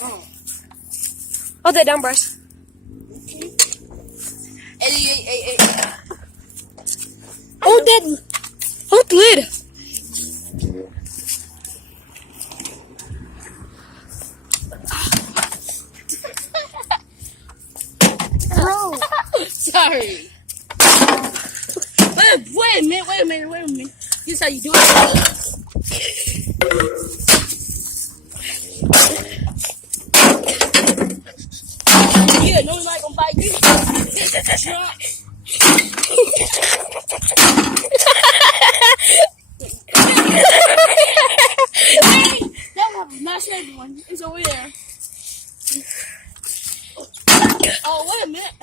Hold that down, Bryce. Hey. Hold that. Hold the lid. Bro. Sorry. Wait a minute. This is how you do it. Yeah, no, we're not gonna bite you. Drop. That was not saving one. It's over there. Oh, wait a minute.